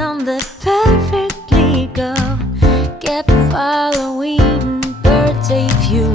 on the perfectly go, kept following birthday view.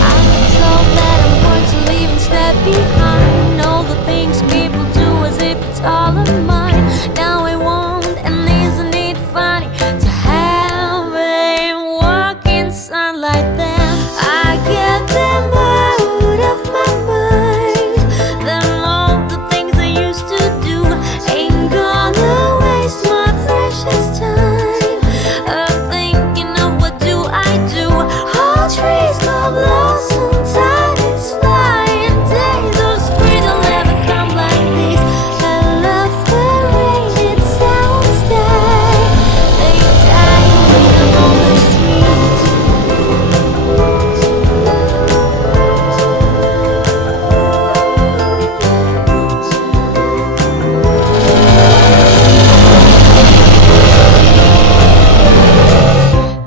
I'm told that I'm going to leave instead behind all the things people do as if it's all of mine. Now I won't, and isn't it funny to have a walk in sunlight? Then I get them out of my mind. Then all the things I used to do ain't gonna waste my precious time of thinking of what do I do. All trees go blossom, time is flying, days of spring will never come like this. I love the rain, it sounds die. They die waiting on the street.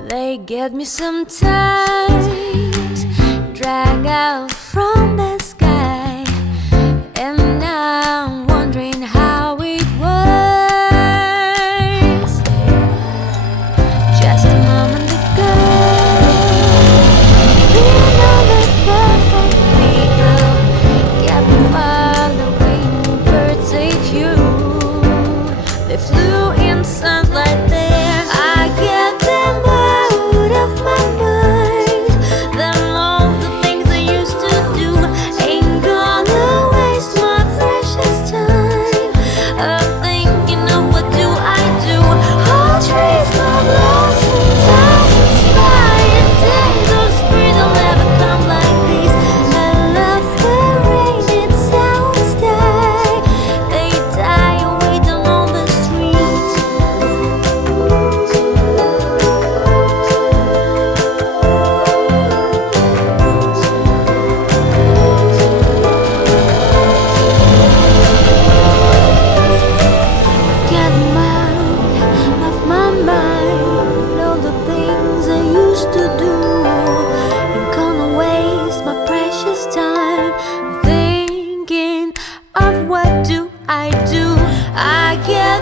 They get me sometimes, drag out from the sky, and now I'm wondering how it was just a moment ago. Being on the perfect people, kept following birthday view. They flew in sunlight there. I get them out of my mind. Then all the things I used to do ain't gonna waste my precious time of thinking of what do I do. All trees go blossom, time is flying, days of spring will never come like these. I love the rain, it sounds die. They die waiting on the street. Get them out of my mind. All the things I used to do ain't gonna waste my precious time thinking of what do I do. I get